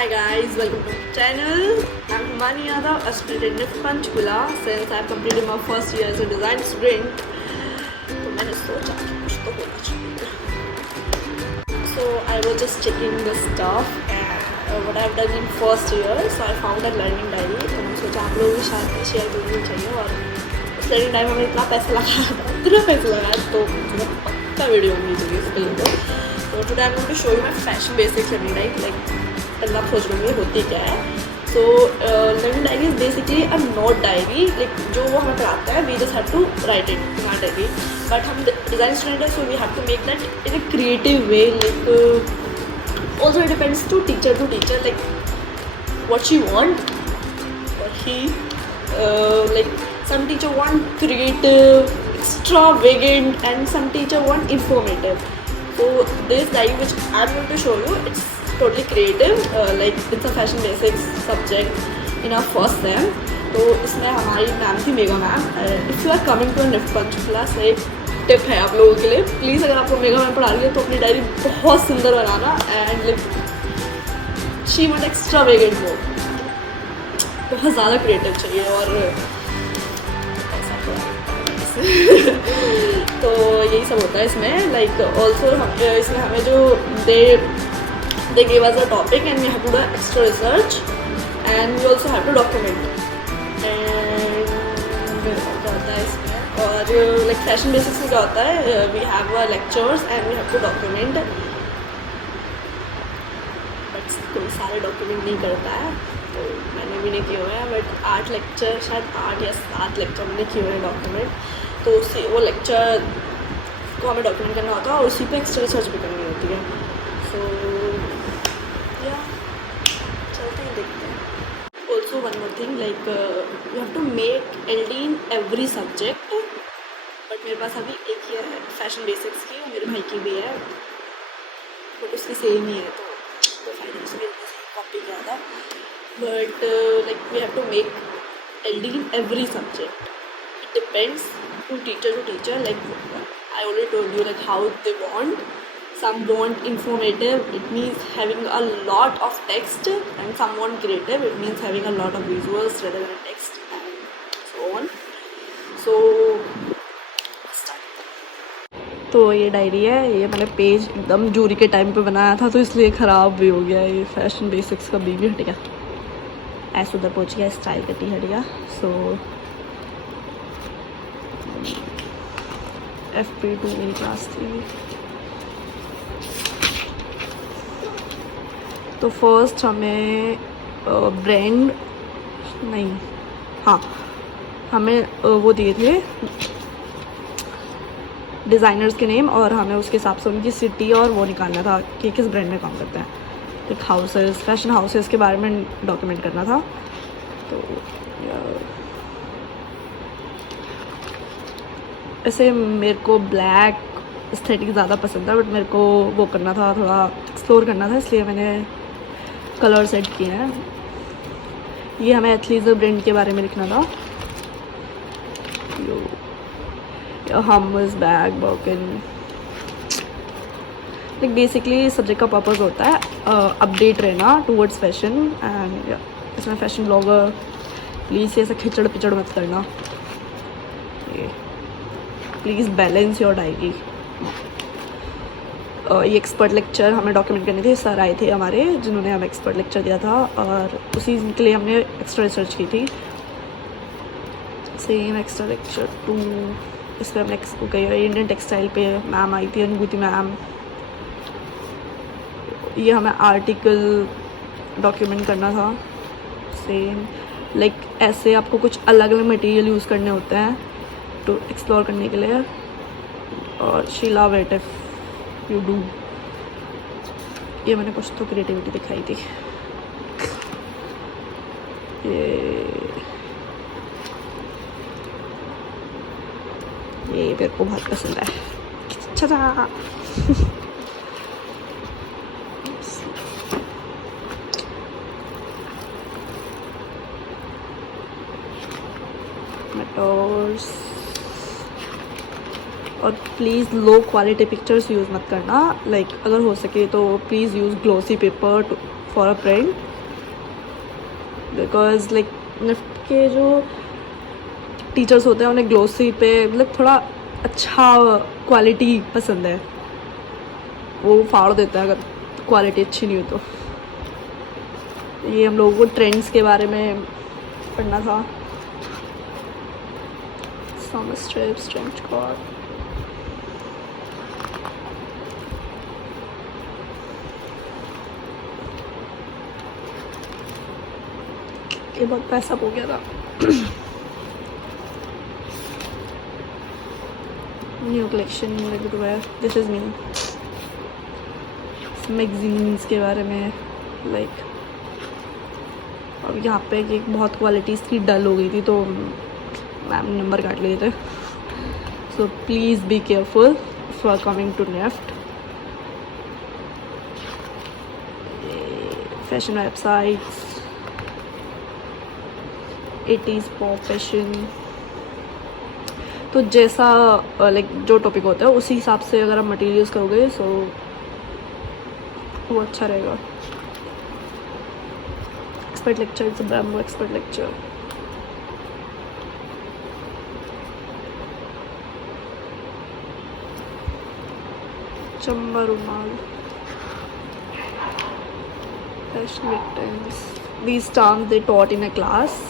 Hi guys, welcome to my channel. I'm Himani Yadav, a student in NIF Panchkula. Since I've completed my first year as a design student, तो मैंने सोचा कि कुछ तो होना चाहिए. So I was just checking the stuff and what I've done in first year. So I found a learning diary. तो मैंने सोचा आप लोगों के साथ शेयर करनी चाहिए और उस learning diary में मैंने इतना पैसा लगाया था, इतना पैसा लगाया तो मुझे पक्का वीडियो बननी चाहिए इसके लिए. So today I'm going to show you my fashion basics learning diary. Like आप सोच रहे होती क्या है. So learning diary is basically a note diary. Like जो वो हमें पढ़ाता है we just have to write it in our diary. But हम डिज़ाइन स्टूडेंट है so we have to make that in a creative way. Like also it depends to teacher like what she want or he like some teacher want creative, extravagant and some teacher want informative. So this diary which I'm going to show you, it's totally creative. Like it's a fashion basics subject in our first sem. तो इसमें हमारी ma'am थी Megha ma'am. If you are coming to NIFT Panchkula से tip है आप लोगों के लिए, प्लीज़ अगर आपको मेगा मैम पढ़ा रही है तो अपनी डायरी बहुत सुंदर बनाना. And like she want extravagant वो बहुत ज़्यादा क्रिएटिव चाहिए और ऐसा तो यही सब होता है इसमें. लाइक ऑल्सो इसमें हमें जो they gave us a topic and we have to do extra research and we also have to document. And क्या होता है इसमें और like fashion basics में क्या होता है, we have our lectures and we have to document. But कोई सारे डॉक्यूमेंट नहीं करता है तो मैंने भी नहीं किए हुए हैं. बट 8 लेक्चर शायद 8 या 7 लेक्चर मैंने किए हुए हैं डॉक्यूमेंट. तो उसी वो लेक्चर को हमें डॉक्यूमेंट करना होता है और उसी पे एक्स्ट्रा रिसर्च भी करनी होती है. सो Also one more thing, like you have to make LD in every subject. But मेरे पास अभी एक ही है फैशन बेसिक्स की और मेरे भाई की भी है बट उसकी सेम ही है तो फाइनल से मेरे पास कॉपी किया था. But like we have to make LD in every subject. It depends to teacher. Like I already told you like how they want. Some want informative, it means having a lot of text, and some want creative, it means having a lot of visuals rather than text and so on. So start. तो ये diary है, ये मैंने page एकदम jury के time पे बनाया था तो इसलिए ख़राब भी हो गया. ये फैशन बेसिक्स का भी हट गया, ऐसे उधर पहुँच गया, स्टाइल कटी हट गया. सो FP2 मेरी क्लास थी. तो फर्स्ट हमें ब्रांड नहीं हाँ हमें वो दिए थे डिज़ाइनर्स के नेम और हमें उसके हिसाब से उनकी सिटी और वो निकालना था कि किस ब्रांड में काम करते हैं. एक हाउसेस, फैशन हाउसेस के बारे में डॉक्यूमेंट करना था. तो ऐसे मेरे को ब्लैक एस्थेटिक ज़्यादा पसंद था बट मेरे को वो करना था, थोड़ा एक्सप्लोर करना था, इसलिए मैंने कलर सेट किए हैं. ये हमें एथलीजर ब्रांड के बारे में लिखना था. हमस बैग बर्किन. लाइक बेसिकली सब्जेक्ट का पर्पस होता है अपडेट रहना टूवर्ड्स फैशन. एंड इसमें फैशन ब्लॉगर प्लीज़ ऐसा खिचड़ पिचड़ मत करना. Please balance your diary. ये एक्सपर्ट लेक्चर हमें डॉक्यूमेंट करने थे. सर आए थे हमारे जिन्होंने हमें एक्सपर्ट लेक्चर दिया था और उसी के लिए हमने एक्स्ट्रा रिसर्च की थी. सेम एक्स्ट्रा लेक्चर 2 इस पर हमने गए इंडियन टेक्सटाइल पे मैम आई थी, अनुभूति मैम. ये हमें आर्टिकल डॉक्यूमेंट करना था. सेम लाइक ऐसे आपको कुछ अलग अलग मटेरियल यूज़ करने होते हैं तो एक्सप्लोर करने के लिए. और she love it if you do. ये मैंने कुछ तो क्रिएटिविटी दिखाई थी. ये मेरे को बहुत पसंद है. अच्छा मेटोर्स. और please low quality pictures use मत करना. लाइक अगर हो सके तो please use glossy paper for a print. Because like NIFT के जो टीचर्स होते हैं उन्हें ग्लोसी पे मतलब थोड़ा अच्छा क्वालिटी पसंद है, वो फाड़ देता है अगर क्वालिटी अच्छी नहीं हो तो। ये हम लोगों को ट्रेंड्स के बारे में पढ़ना था। Summer strips, trench coat। ये बहुत पैसा हो गया था। New collection this is me. Magazines के बारे में लाइक अब यहाँ पे एक बहुत क्वालिटी इसकी डल हो गई थी तो मैम नंबर काट लिए थे। So please be careful if you are coming to NIFT. Fashion websites, 80s pop fashion, तो जैसा लाइक जो टॉपिक होता है उसी हिसाब से अगर आप मटेरियल यूज़ करोगे सो वो अच्छा रहेगा। एक्सपर्ट लेक्चर, इट्स अ ब्राह्मो expert lecture. Chamba rumal, fashion victims, these terms they taught in a class.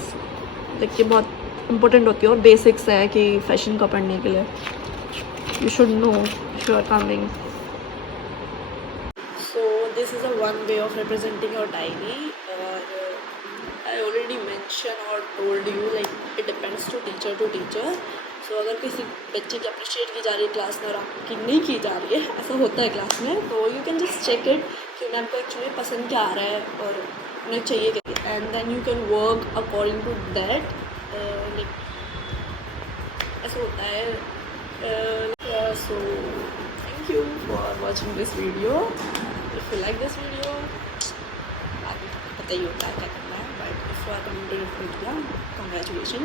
देखिए बहुत इंपॉर्टेंट होती है और बेसिक्स है कि फैशन को पढ़ने के लिए you should know if you are coming. So this is a one way of representing your diary. और आई ऑलरेडी मेंशन और told you like it depends to teacher. So अगर किसी बच्चे की अप्रिशिएट की जा रही है क्लास में और आपकी नहीं की जा रही है, ऐसा होता है क्लास में, तो you can just check it कि उन्हें आपको एक्चुअली पसंद क्या आ रहा है और उन्हें चाहिए क्या, and then you can work according to that. Like ऐसा होता है। So thank you for watching this video. If you like this video पता ही होता है क्या करना है, but if you are coming to India, congratulation.